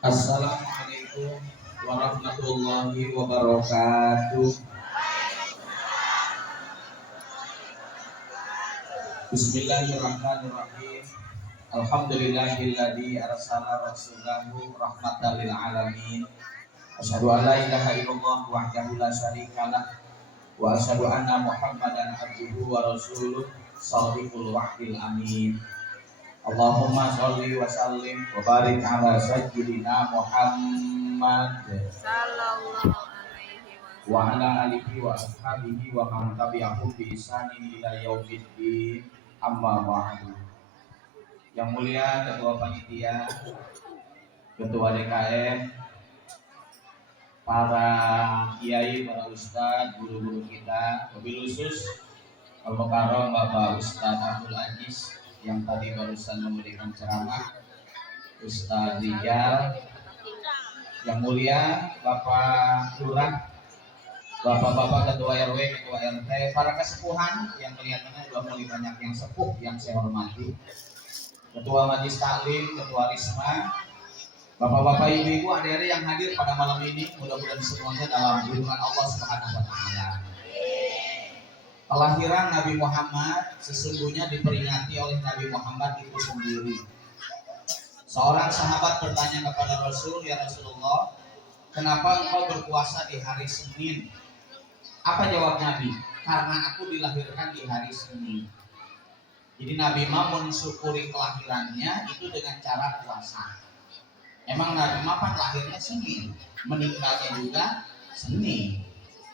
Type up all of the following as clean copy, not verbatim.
Assalamualaikum warahmatullahi wabarakatuh. Bismillahirrahmanirrahim. Alhamdulillahilladzi arsala rasulahu rahmatan lil alamin. Asyhadu an la ilaha illallah wahdahu la syarikalah wa asyhadu anna Muhammadan abduhu wa rasuluh shadiqul wa'dil amin. Allahumma sholli wa sallim wa barik ala sayyidina Muhammad Sallallahu alaihi wa wasallam. ala alihi wa ashabihi wa man tabi'ahum bi ihsanin ila yaumiddin. Amma ba'du. Yang mulia Ketua Panitia, Ketua DKM, para kiai, para ustadz, guru-guru kita, wabil khusus Al-Mukarram Bapak Ustadz Abdul Aziz yang tadi barusan memberikan ceramah, Ustadz Rijal, yang mulia Bapak Lurah, Bapak-bapak Ketua RW, Ketua RT, para kesepuhan yang kelihatannya sudah mulai banyak yang sepuh yang saya hormati, Ketua Majelis Taklim, Ketua Risma, Bapak-bapak, Ibu-ibu, adik-adik yang hadir pada malam ini, mudah-mudahan semuanya dalam lindungan Allah Subhanahu wa Ta'ala. Kelahiran Nabi Muhammad sesungguhnya diperingati oleh Nabi Muhammad itu sendiri. Seorang sahabat bertanya kepada Rasul, "Ya Rasulullah, kenapa engkau berpuasa di hari Senin?" Apa jawab Nabi? "Karena aku dilahirkan di hari Senin." Jadi Nabi Muhammad mensyukuri kelahirannya itu dengan cara puasa. Emang Nabi Muhammad lahirnya Senin, meninggalnya juga Senin.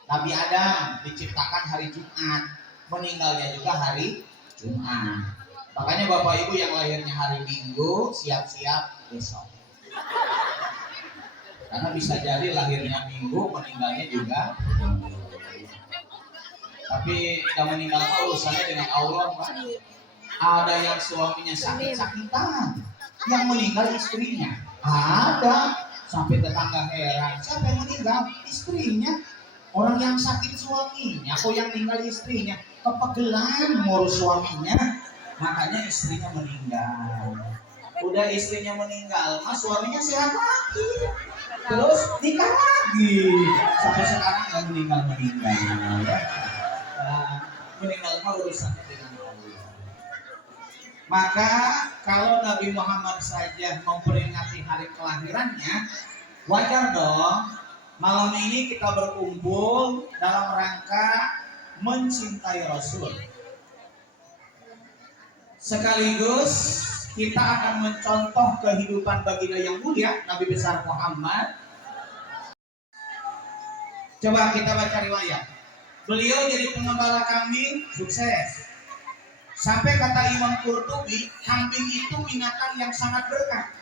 Nabi Adam diciptakan hari Jumat, meninggalnya juga hari Jumat. Makanya Bapak Ibu yang lahirnya hari Minggu, siap-siap besok. Karena bisa jadi lahirnya Minggu, meninggalnya juga Minggu. Tapi yang meninggal urusannya dengan Allah, Pak. Ada yang suaminya sakit-sakitan, yang meninggal istrinya. Ada, sampai tetangga heran, siapa yang meninggal? Istrinya. Orang yang sakit suaminya, kok yang meninggal istrinya? Kepegelan ngurus suaminya, makanya istrinya meninggal. Udah istrinya meninggal, mas suaminya sehat lagi, terus nikah lagi, sampai sekarang nggak meninggal. Nah, meninggal mah urusannya dengan Allah. Maka kalau Nabi Muhammad saja memperingati hari kelahirannya, wajar dong malam ini kita berkumpul dalam rangka mencintai Rasul. Sekaligus kita akan mencontoh kehidupan baginda yang mulia Nabi besar Muhammad. Coba kita baca riwayat. Beliau jadi pengembala kambing, sukses. Sampai kata Imam Qurtubi, kambing itu binatang yang sangat berkah.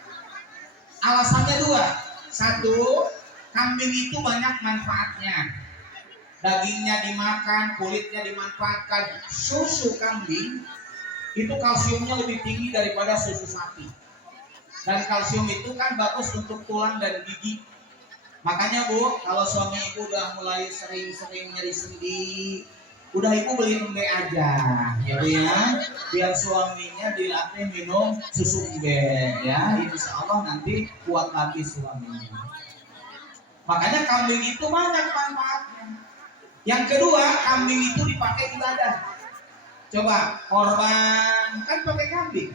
Alasannya dua. Satu, kambing itu banyak manfaatnya. Dagingnya dimakan, kulitnya dimanfaatkan. Susu kambing itu kalsiumnya lebih tinggi daripada susu sapi. Dan kalsium itu kan bagus untuk tulang dan gigi. Makanya Bu, kalau suami ibu udah mulai sering-sering nyeri sendi, udah ibu beli embe aja, ya Bu ya, biar suaminya dilatih minum susu embe, ya. Insya Allah nanti kuat lagi suaminya. Makanya kambing itu banyak manfaatnya. Yang kedua, kambing itu dipakai ibadah. Coba korban kan pakai kambing.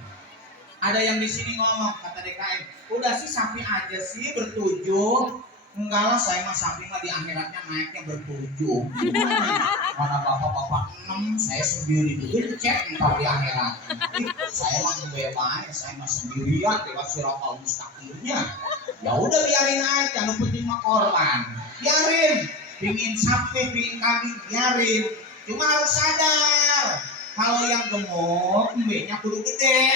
Ada yang di sini ngomong, kata DKM, udah sih sapi aja sih bertujuh. Enggak lah, saya mah sapi mah di akhiratnya naiknya bertujuh. Mana bapak-bapak 6, saya sendiri dulu cek ntar di akhirat. Saya mah bebas, saya mah sendirian lewat siratal mustaqimnya. Ya udah biarin aja, nu penting mah korban. Biarin, pingin sapi, pingin kambing, biarin. Cuma harus sadar, kalau yang gemuk, embenya kudu gede.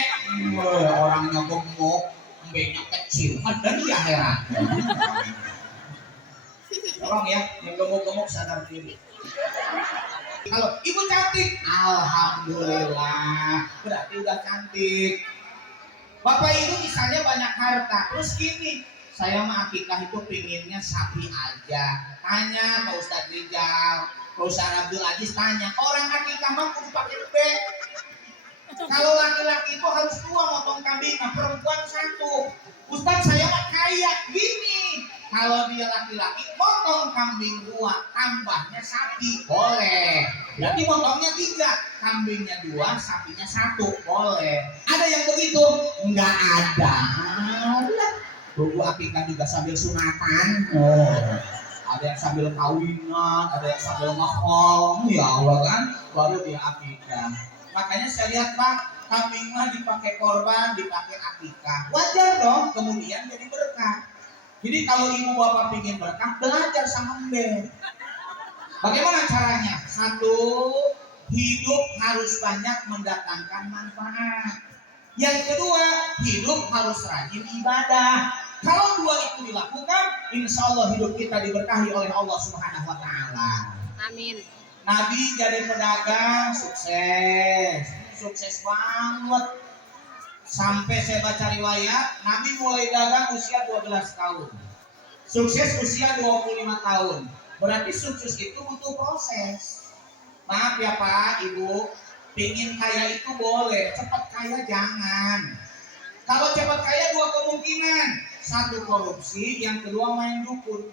Orangnya gemuk, embenya kecil, ada di akhirat. Tolong ya, yang gemuk-gemuk sadar diri. Kalau ibu cantik, alhamdulillah, berarti udah cantik. Bapak ibu misalnya banyak harta, terus gini, saya mah akikah itu pinginnya sapi aja. Tanya ke Ustadz Rijal, ke Ustadz Abdul Aziz, tanya, orang akikah mah kudu pakai be. Kalau laki-laki itu harus dua motong kambing, nah perempuan satu. Ustaz saya mah kaya gini. Kalau dia laki-laki potong kambing 2, tambahnya sapi boleh. Berarti potongnya 3, kambingnya 2, sapinya 1 boleh. Ada yang begitu? Enggak ada. Tunggu akikah juga sambil sunatan. Ada yang sambil kawinan, ada yang sambil ngehong, ya Allah kan, baru dia akikah. Makanya saya lihat Pak, kambing mah dipakai korban, dipakai akikah. Wajar dong, kemudian jadi berkah. Jadi kalau ibu bapak ingin berkah, belajar sama ember. Bagaimana caranya? 1, hidup harus banyak mendatangkan manfaat. Yang kedua, hidup harus rajin ibadah. Kalau 2 itu dilakukan, insya Allah hidup kita diberkahi oleh Allah Subhanahu Wa Taala. Amin. Nabi jadi pedagang sukses banget. Sampai saya baca riwayat, Nabi mulai dagang usia 12 tahun. Sukses usia 25 tahun. Berarti sukses itu butuh proses. Maaf ya Pak, Ibu, pingin kaya itu boleh, cepat kaya jangan. Kalau cepat kaya 2 kemungkinan. 1 korupsi, yang kedua main dukun.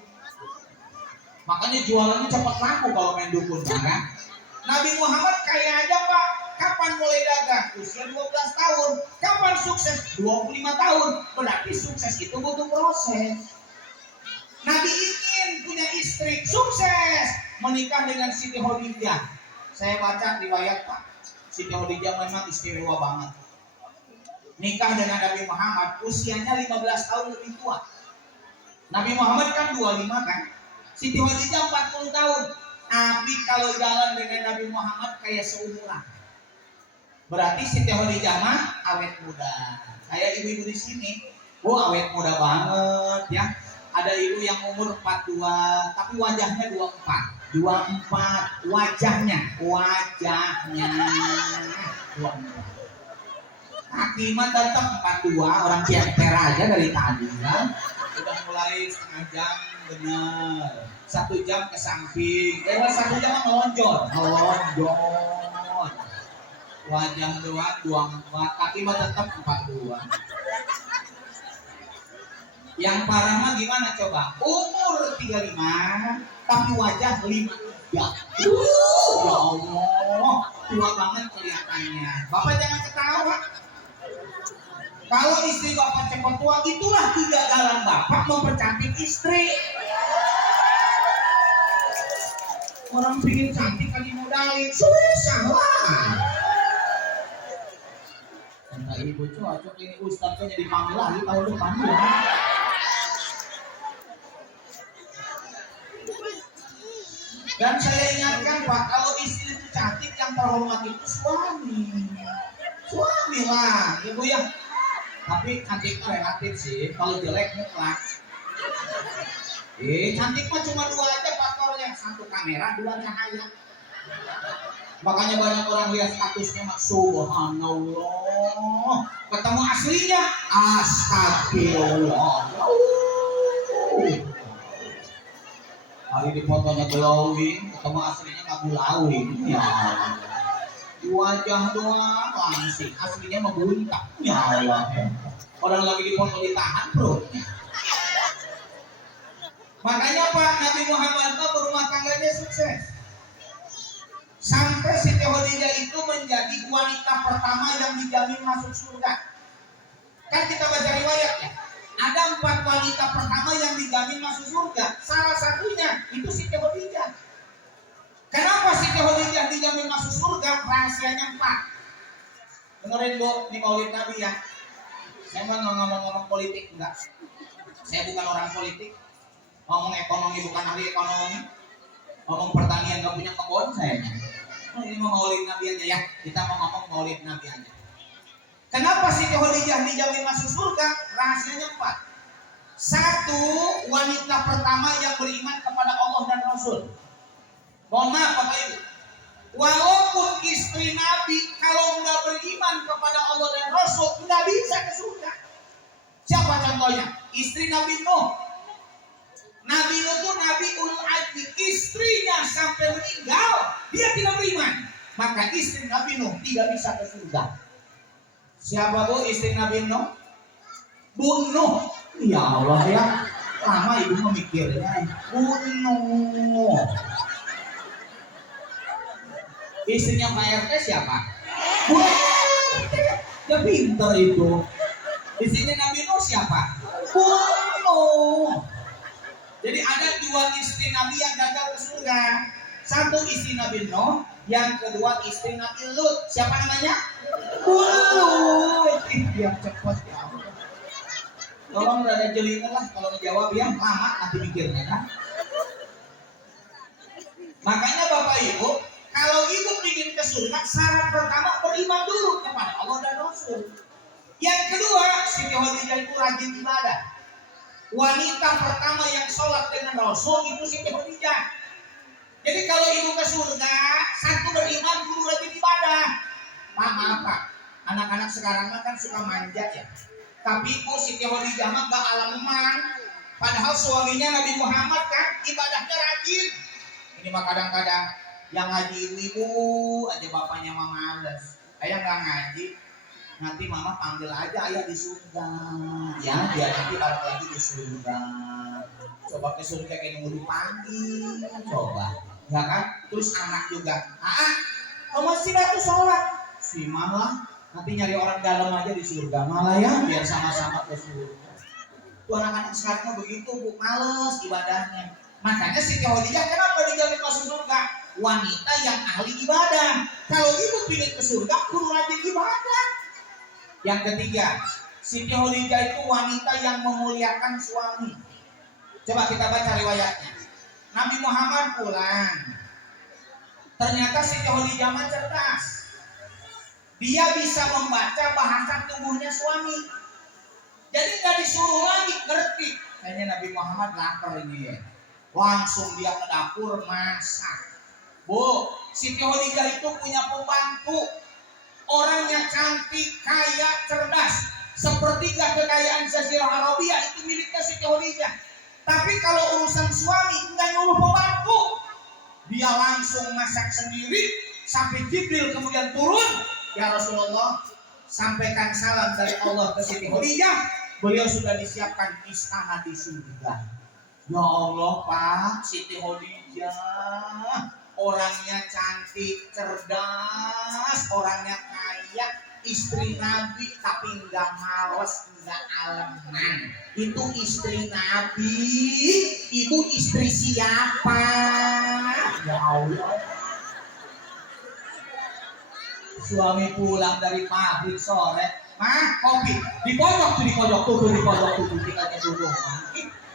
Makanya jualannya cepat laku kalau main dukun kan? Nabi Muhammad kaya aja Pak. Kapan mulai dagang? Usia 12 tahun. Kapan sukses? 25 tahun. Berarti sukses itu butuh proses. Nabi ingin punya istri sukses, menikah dengan Siti Khadijah. Saya baca riwayat Pak, Siti Khadijah memang istimewa banget. Nikah dengan Nabi Muhammad, usianya 15 tahun lebih tua. Nabi Muhammad kan 25 kan? Siti Khadijah 40 tahun. Tapi kalau jalan dengan Nabi Muhammad kayak seumuran. Berarti Siti Khadijah mah awet muda. Kayak ibu-ibu di sini, awet muda banget ya. Ada ibu yang umur 42, tapi wajahnya 24. 24 wajahnya. 24. Kaki mah tetap 42, orang Cianter aja dari tadi ya. Udah mulai setengah jam bener. 1 jam ke samping. 1 jam melonjor. Wajah doang 24, kaki mah tetap 42. Yang parah mah gimana coba? Umur 35, tapi wajah 53. Ya Allah, tua banget kelihatannya. Bapak jangan ketawa. Kalau istri bapak cepat tua, itulah kegagalan bapak mempercantik istri. Orang pingin cantik lagi modalin, susah lah. Entah ibu cocok ini ustadznya jadi panggil lagi tahun depan ya. Dan saya ingatkan Pak, kalau istri itu cantik yang terhormat itu suami lah, ibu ya. Tapi cantik mah relatif sih, kalau jelek mutlak. Cantik mah cuma 2 aja faktornya, 1 kamera, 2 cahaya. Makanya banyak orang lihat statusnya mah subhanallah. Ketemu aslinya astagfirullah. Kali di fotonya glowing, ketemu aslinya nggak glowing. Ya, wajah doang langsing, aslinya mah buntak. Ya Allah. Orang lagi di foto ditahan perutnya. Makanya Pak, Nabi Muhammad berumah tangganya sukses. Sampai Siti Khadijah itu menjadi wanita pertama yang dijamin masuk surga. Kan kita baca riwayat ya. Ada 4 wanita pertama yang dijamin masuk surga. Salah satunya itu Siti Khadijah. Kenapa Siti Khadijah dijamin masuk surga? Rahasianya 4. Dengerin Bu, ini maulid Nabi ya. Saya mau ngomong-ngomong politik enggak. Saya bukan orang politik. Ngomong ekonomi bukan ahli ekonomi. Ngomong pertanian gak punya kebun saya. Ini mau maulid Nabi aja ya. Kita mau ngomong maulid Nabi aja. Kenapa Siti Khadijah dijamin masuk surga? Rahasianya 4. 1, wanita pertama yang beriman kepada Allah dan Rasul. Mohon maaf Bapak Ibu, walaupun istri Nabi kalau nggak beriman kepada Allah dan Rasul nggak bisa ke surga. Siapa contohnya? Istri Nabi Nuh. Nabi Nuh itu Nabi Ulul Azmi, istrinya sampai meninggal dia tidak beriman, maka istri Nabi Nuh tidak bisa ke surga. Siapa Bu istri Nabi Nuh? Bunuh. Ya Allah ya. Lama ibu memikirnya. Bunuh. Istrinya Pak RT siapa? Ya pinter itu. Istrinya Nabi Nuh siapa? Bunuh. Jadi ada dua istri Nabi yang gagal ke surga. Satu istri Nabi Nuh, yang kedua istri Nabi Lut. Siapa namanya? Lut. Biar cepat ya. Tolong rada jelingan lah kalau dijawab ya, lama nanti mikirnya kan. Makanya Bapak Ibu, kalau ibu ingin ke surga, syarat pertama beriman dulu kepada Allah dan Rasul. Yang kedua, Siti Khadijah itu rajin ibadah. Wanita pertama yang sholat dengan Rasul itu Siti Khadijah. Jadi kalau ibu ke surga, satu beriman, dulu rajin ibadah. Maaf Pak, anak-anak sekarang kan suka manja ya. Tapi ibu Siti Khadijah mah gak alaman. Padahal suaminya Nabi Muhammad kan ibadahnya rajin. Ini mah kadang-kadang yang ngaji ibu aja bapaknya mah males. Ayah nggak ngaji, nanti mama panggil aja ayah di surga. Ya dia nanti balik lagi di surga. Coba ke surga kayak nunggu dipanggil, coba, ya kan? Terus anak juga, kamu masih tuh sholat, si malah nanti nyari orang dalam aja di surga malah ya, biar sama-sama ke surga. Tuh anak-anak sekarang begitu bu, males ibadahnya. Makanya Siti Khadijah kenapa dijamin masuk surga? Wanita yang ahli ibadah. Kalau ibu ingin ke surga, kudu rajin ibadah. Yang ketiga, Siti Khadijah itu wanita yang memuliakan suami. Coba kita baca riwayatnya. Nabi Muhammad pulang. Ternyata Siti Khadijah mah cerdas. Dia bisa membaca bahasa tubuhnya suami. Jadi nggak disuruh lagi, ngerti. Kayaknya Nabi Muhammad lapar ini ya. Langsung dia ke dapur masak. Bu, Siti Khadijah itu punya pembantu. Orangnya cantik, kaya, cerdas. Sepertiga kekayaan Jazirah Arabia itu miliknya Siti Khadijah. Tapi kalau urusan suami nggak nyuruh pembantu. Dia langsung masak sendiri. Sampai Jibril kemudian turun. Ya Rasulullah, sampaikan salam dari Allah ke Siti Khadijah. Beliau sudah disiapkan istana di surga. Ya Allah Pak, Siti Khadijah orangnya cantik, cerdas, orangnya kaya, istri Nabi tapi nggak males, nggak aleman. Itu istri Nabi, ibu istri siapa? Ya Allah. Suami pulang dari pabrik sore, mah kopi di pojok tuh, di pojok tuh kita duduk.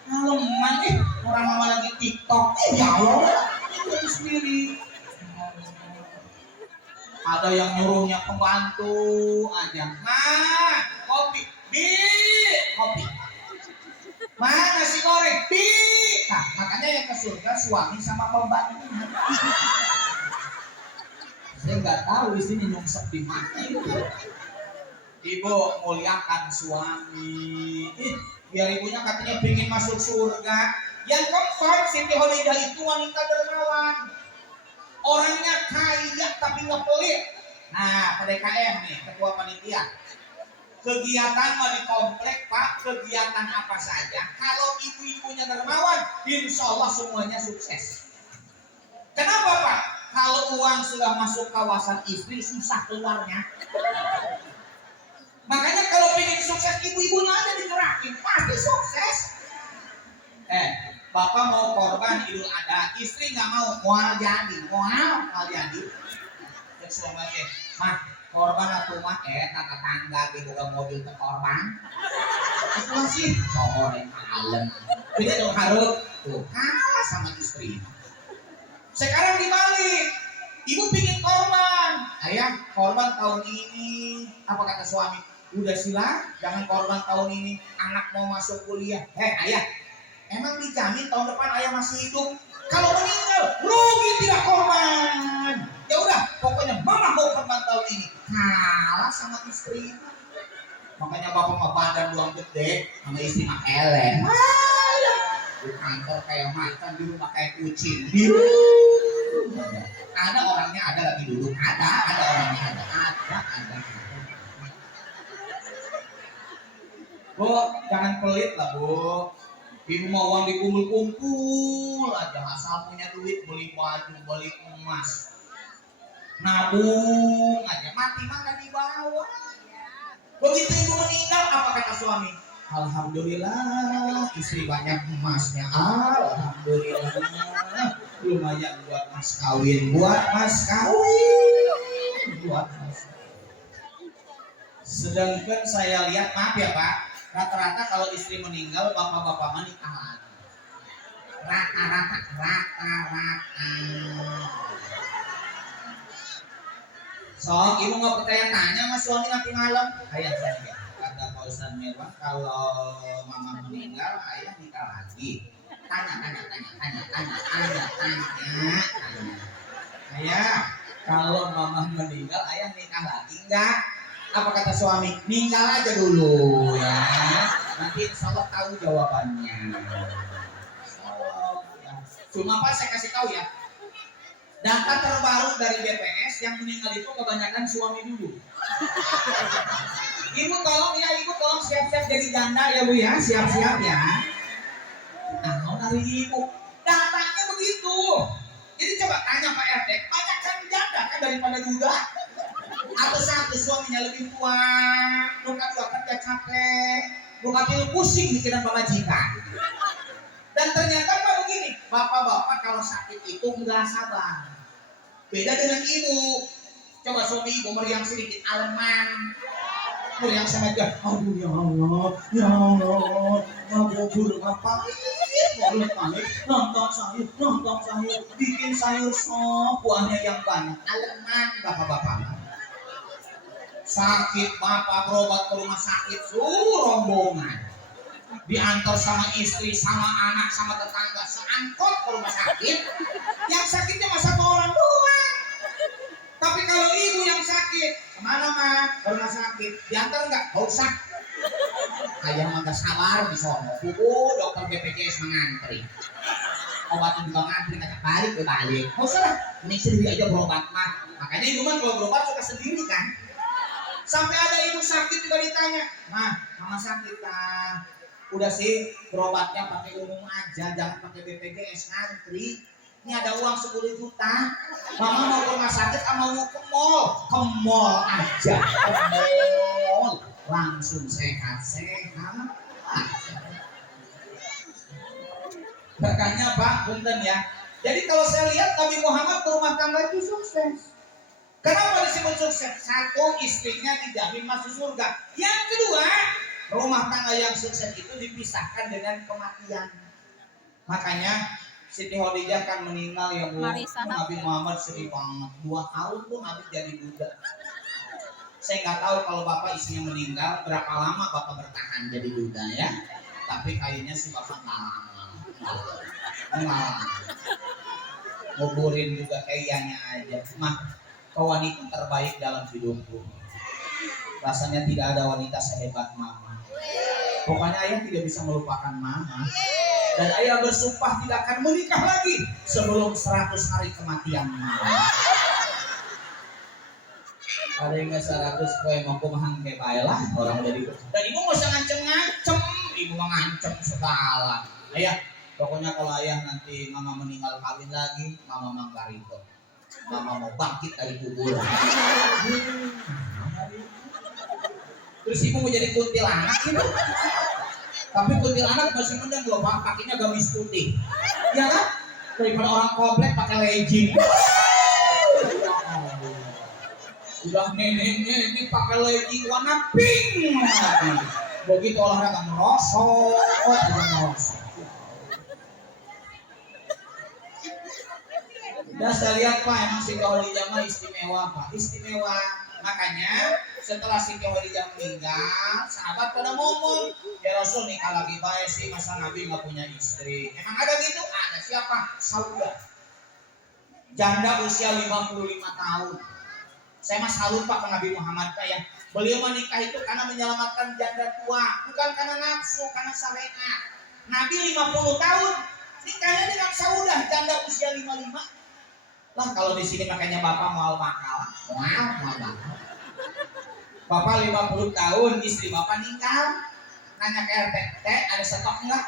Ngaleman orang mama lagi TikTok. Ya Allah, itu sendiri. Ada yang nyuruhnya pembantu aja. Kopi, kopi. Nasi goreng, Nah, makanya yang ke surga suami sama pembantu. Saya nggak tahu isinya nyungsep di mana itu. Ibu muliakan suami. Biar ibunya katanya pengen masuk surga. Yang keempat, Siti Khadijah itu wanita dermawan. Orangnya kaya tapi nggak pelit. Nah, PDKM nih, ketua panitia. Kegiatan mau di komplek Pak, kegiatan apa saja. Kalau ibu-ibunya dermawan, insya Allah semuanya sukses. Kenapa Pak? Kalau uang sudah masuk kawasan istri, susah keluarnya. Makanya kalau pengen sukses, ibu-ibunya aja digerakin, pasti sukses. Bapak mau korban Idul Adha, istri nggak mau, mau jadi. Terus suami mah korban atau mah tata tangga di buka mobil ke korban. Terus sih sore malam, jadi dong harus tuh kalah sama istri. Sekarang dibalik, ibu pingin korban, ayah korban tahun ini, apa kata suami? Udah sila, jangan korban tahun ini, anak mau masuk kuliah. Ayah, emang dijamin tahun depan ayah masih hidup? Kalau meninggal, rugi tidak korban. Ya udah, pokoknya mama mau korban tahun ini. Kalah sama istri. Makanya bapak mah badan doang gede, sama istri mah eleh. Di kantor kayak macan, di rumah kayak kucing. Ada orangnya, ada lagi duduk. Ada orangnya, ada. Bu, jangan pelit lah Bu. Ibu mau uang dikumpul-kumpul aja, asal punya duit beli baju, beli emas, nabung aja, mati mah gak dibawa. Begitu ibu meninggal, apa kata suami? Alhamdulillah, istri banyak emasnya. Alhamdulillah, lumayan buat mas kawin, buat mas. Sedangkan saya lihat, maaf ya Pak, rata-rata kalau istri meninggal, bapak-bapak menikah lagi. Rata-rata. So, ibu nggak percaya tanya sama suami nanti malam. Ayah saya, kata Pak Ustadz Mirwan, kalau mama meninggal, ayah nikah lagi. Tanya. Ayah, kalau mama meninggal, ayah nikah lagi enggak? Apa kata suami? Ninggal aja dulu ya. Nanti insya Allah tahu jawabannya. Cuma Pak saya kasih tahu ya. Data terbaru dari BPS yang meninggal itu kebanyakan suami dulu. Ibu tolong siap-siap jadi janda ya Bu ya, siap-siap ya. Nah, dari ibu, datanya begitu. Jadi coba tanya Pak RT, banyak kan janda kan daripada duda. Atau satu suaminya lebih tua, bukan dua kerja capek, bukan pusing mikiran pemajikan. Dan ternyata Pak begini, bapak-bapak kalau sakit itu nggak sabar. Beda dengan ibu. Coba suami ibu meriang sedikit, aleman. Meriang sama dia, aduh ya Allah, ngabur ngapain? Nonton sayur, bikin sayur sop, buahnya yang banyak. Aleman bapak-bapak. Sakit bapak berobat ke rumah sakit, rombongan. Diantar sama istri, sama anak, sama tetangga, seangkot ke rumah sakit. Yang sakitnya masa satu orang doang. Tapi kalau ibu yang sakit, kemana mah? Ke rumah sakit, diantar enggak? Gak usah. Ayah mah gak sabar di sono. Dokter BPJS mengantri. Obatnya juga ngantri, kata balik. Gak usah lah, ini sendiri aja berobat mah. Makanya ibu mah kalau berobat suka sendiri kan. Sampai ada ibu sakit juga ditanya, mama sakit kan? Udah sih berobatnya pakai umum aja, jangan pakai BPJS ngantri. Ini ada uang 10 juta. Mama mau ke rumah sakit sama mau ke mall. Ke mall aja, ke mall. Langsung sehat-sehat. Makanya Pak, punten ya. Jadi kalau saya lihat Nabi Muhammad berumah tangga itu sukses. Kenapa disebut sukses? Satu, istrinya dijamin masuk surga. Yang kedua, rumah tangga yang sukses itu dipisahkan dengan kematian. Makanya Siti Khadijah kan meninggal ya Bu. Nabi Muhammad sedih banget. 2 tahun pun Nabi jadi duda. Saya nggak tahu kalau Bapak istrinya meninggal berapa lama Bapak bertahan jadi duda ya. Tapi kayaknya si Bapak nggak lama. Nguburin juga kayaknya aja. Kau wanita terbaik dalam hidupku. Rasanya tidak ada wanita sehebat mama. Pokoknya ayah tidak bisa melupakan mama. Dan ayah bersumpah tidak akan menikah lagi sebelum 100 hari kematian mama. Ada yang 100 poin mampu mahangke baiklah orang dari itu. Dan ibu nggak usah ngancem, ibu mau ngancem segala. Ayah, pokoknya kalau ayah nanti mama meninggal kawin lagi, mama manggarito. Mama mau bangkit dari kubur. Terus ibu mau jadi kuntilanak gitu. Tapi kuntilanak masih mending loh Pak, pakinya gamis putih. Ya kan? Daripada orang komplek pakai legging. Udah nenek ini pakai legging warna pink. Begitu olahraga merosot. Dan saya lihat Pak, emang Siti Khadijah mah istimewa Pak, istimewa. Makanya setelah Siti Khadijah meninggal, sahabat pada ngomong, ya Rasul nikah lagi baik sih, masa Nabi nggak punya istri? Emang ada gitu? Ada. Siapa? Saudah. Janda usia 55 tahun. Saya mah salut Pak ke Nabi Muhammad Pak ya. Beliau menikah itu karena menyelamatkan janda tua, bukan karena nafsu, karena syariat. Nabi 50 tahun nikahnya dengan Saudah, janda usia 55. Lah kalau di sini makanya Bapak mau bakal. Bapak 50 tahun, istri Bapak nikah. Tanya ke RT, teh ada stok enggak?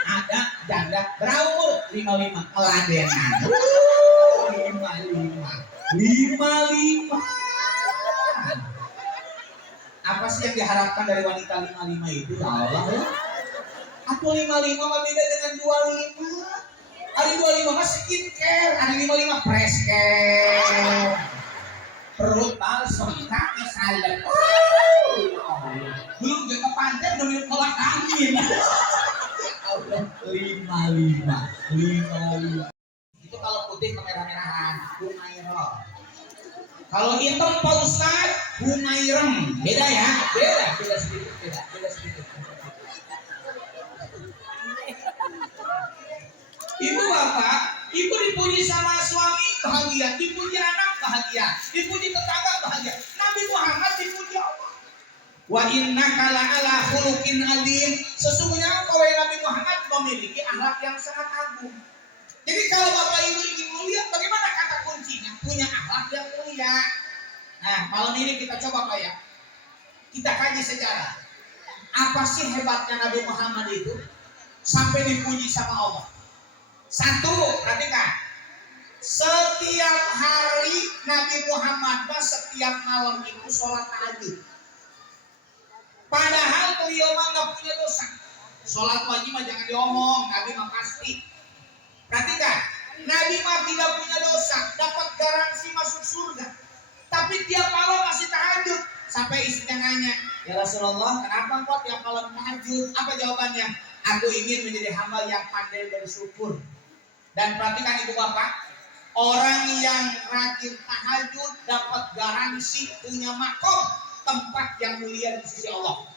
Ada, janda berumur 55 keladenan. 55. Apa sih yang diharapkan dari wanita 55 itu? Ya Allah ya. Aku 55 mah beda dengan 25. Ada 25 mah skincare, ada 55 press care. Perut balsam, kaki salep. Belum ke pantai udah minum kolak angin. Ya Allah, 55. Itu kalau putih kemerah-merahan, Humairah. Kalau hitam Pak Ustadz, Humairem. Beda ya? Beda sedikit. Ibu bapak, ibu dipuji sama suami bahagia, dipuji anak bahagia, dipuji tetangga bahagia. Nabi Muhammad dipuji Allah. Wa innaka la'ala khuluqin adzim. Sesungguhnya engkau Nabi Muhammad memiliki akhlak yang sangat agung. Jadi kalau bapak ibu ingin mulia, bagaimana kata kuncinya? Punya akhlak yang mulia. Nah, malam ini kita coba Pak ya. Kita kaji sejarah. Apa sih hebatnya Nabi Muhammad itu sampai dipuji sama Allah? Satu, perhatikan. Setiap hari Nabi Muhammad setiap malam itu sholat tahajud. Padahal beliau mah nggak punya dosa. Sholat wajib mah jangan diomong, Nabi mah pasti. Perhatikan, Nabi mah tidak punya dosa, dapat garansi masuk surga. Tapi tiap malam masih tahajud. Sampai istrinya nanya, ya Rasulullah, kenapa kok tiap malam tahajud? Apa jawabannya? Aku ingin menjadi hamba yang pandai bersyukur. Dan perhatikan ibu bapak, orang yang rajin tahajud dapat garansi punya makom, tempat yang mulia di sisi Allah.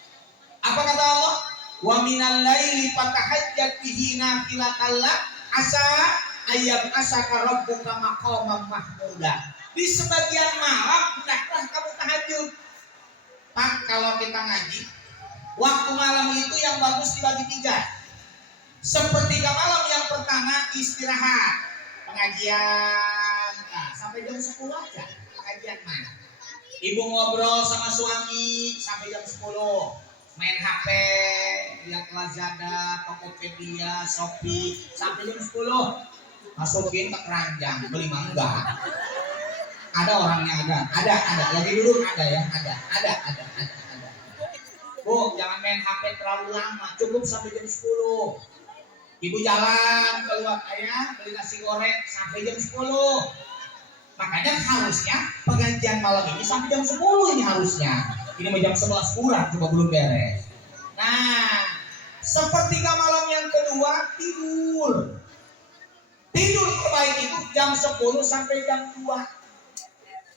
Apa kata Allah? Wa minal laili fatahajjat bihi nafilatan lak asa ayyab asaka rabbuka maqaman mahmuda. Di sebagian malam hendaklah kamu tahajud. Pak, kalau kita ngaji, waktu malam itu yang bagus dibagi 3. Sepertiga malam yang pertama istirahat, pengajian, nah, sampai jam 10 aja pengajian mana. Ibu ngobrol sama suami sampai jam 10, main HP, lihat Lazada, Tokopedia, Shopee sampai jam 10. Masukin ke keranjang, beli mangga. Ada orangnya ada. Lagi duduk ada ya, ada. Bu, jangan main HP terlalu lama, cukup sampai jam 10. Ibu jalan keluar ayah beli nasi goreng sampai jam 10. Makanya harusnya pengajian malam ini sampai jam 10 ini harusnya. Ini jam 11 kurang, coba belum beres. Nah, sepertiga malam yang kedua tidur. Tidur terbaik itu jam 10 sampai jam 2.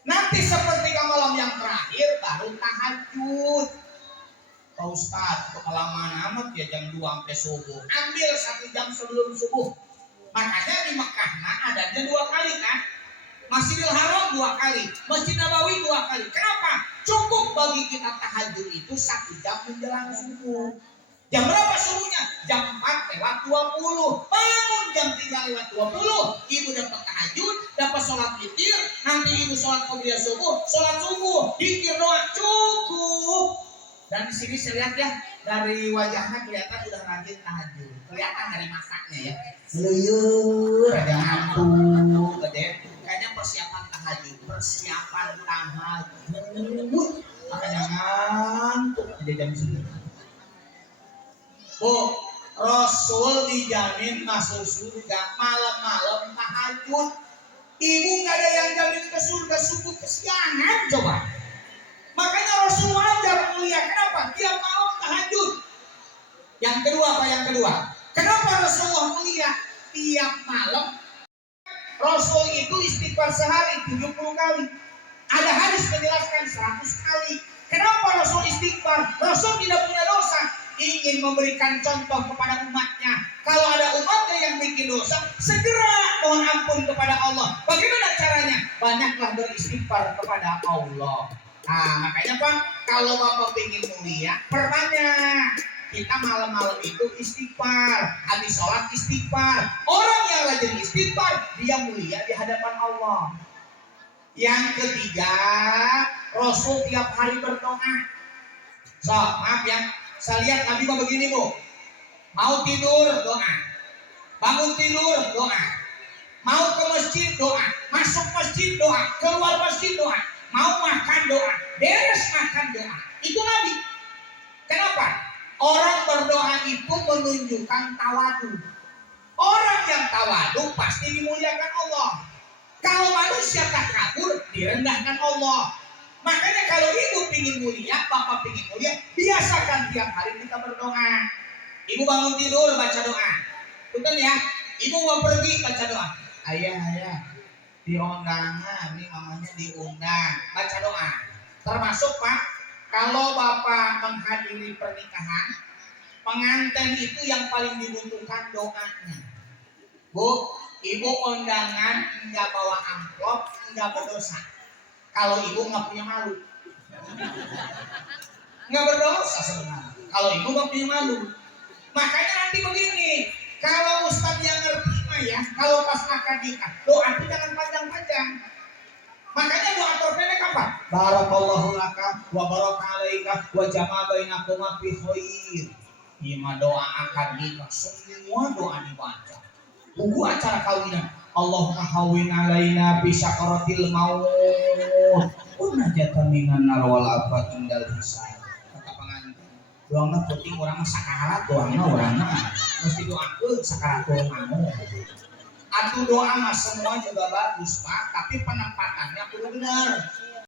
Nanti sepertiga malam yang terakhir baru tahajud. Pak Ustadz, kelamaan amat ya jam 2 sampai subuh. Ambil 1 jam sebelum subuh. Makanya di Mekah adanya 2 kali kan. Masjidil Haram 2 kali, Masjid Nabawi 2 kali. Kenapa? Cukup bagi kita tahajud itu 1 jam menjelang subuh. Jam berapa subuhnya? Jam 4:20. Bangun jam 3:20. Ibu dapat tahajud, dapat sholat witir. Nanti ibu sholat qobliyah subuh, sholat subuh, zikir doa, cukup. Dan di sini saya lihat ya, dari wajahnya kelihatan udah rajin tahajud. Kelihatan dari masaknya ya. Luyur, ada ngantuk, kayaknya persiapan tahajud. Makanya ngantuk aja jam 9. Oh, Rasul dijamin masuk surga malam-malam tahajud. Ibu nggak ada yang jamin ke surga subuh kesiangan coba. Makanya Rasul wajar mulia. Kenapa? Tiap malam tahajud. Yang kedua apa yang kedua? Kenapa Rasulullah mulia? Tiap malam Rasul itu istighfar sehari 70 kali. Ada hadis menjelaskan 100 kali. Kenapa Rasul istighfar? Rasul tidak punya dosa. Ingin memberikan contoh kepada umatnya. Kalau ada umatnya yang bikin dosa, segera mohon ampun kepada Allah. Bagaimana caranya? Banyaklah beristighfar kepada Allah. Nah, makanya Pak, kalau Bapak ingin mulia, perbanyak. Kita malam-malam itu istighfar, habis sholat istighfar. Orang yang rajin istighfar, dia mulia di hadapan Allah. Yang ketiga, Rasul tiap hari berdoa. So, maaf ya, Saya lihat Nabi mah begini Bu. Mau tidur doa. Bangun tidur doa. Mau ke masjid doa. Masuk masjid doa. Keluar masjid doa. Mau makan doa. Beres makan doa. Itu Nabi. Kenapa? Orang berdoa itu menunjukkan tawadu. Orang yang tawadu pasti dimuliakan Allah. Kalau manusia takabur direndahkan Allah. Makanya kalau ibu pingin mulia, bapak pingin mulia, biasakan tiap hari kita berdoa. Ibu bangun tidur baca doa. Betul ya? Ibu mau pergi baca doa. Ayah, di undangan, ini mamanya diundang, baca doa. Termasuk Pak, kalau bapak menghadiri pernikahan, pengantin itu yang paling dibutuhkan doanya. Bu, ibu undangan nggak bawa amplop, nggak berdosa. Kalau ibu nggak punya malu, nggak berdosa sebenarnya. Kalau ibu nggak punya malu, makanya nanti begini. Kalau ustadz yang ngerti mah ya, kalau pas akad nikah, doa itu jangan panjang-panjang. Makanya doa terpendek apa? Barakallahu laka wa baraka alaika wa jama'a bainakuma fi khair. Ima doa akad nikah, semua doa dibaca. Tunggu acara kawinan. Allahumma hawwin alaina bi sakaratil maut wa najatan minan nar wal afat indal hisab. Kata pengantin, doangna penting urang sakarat, doangna urang mesti doakeun sakarat doang. Atuh doa mah semua juga bagus Pak, tapi penempatannya kudu benar.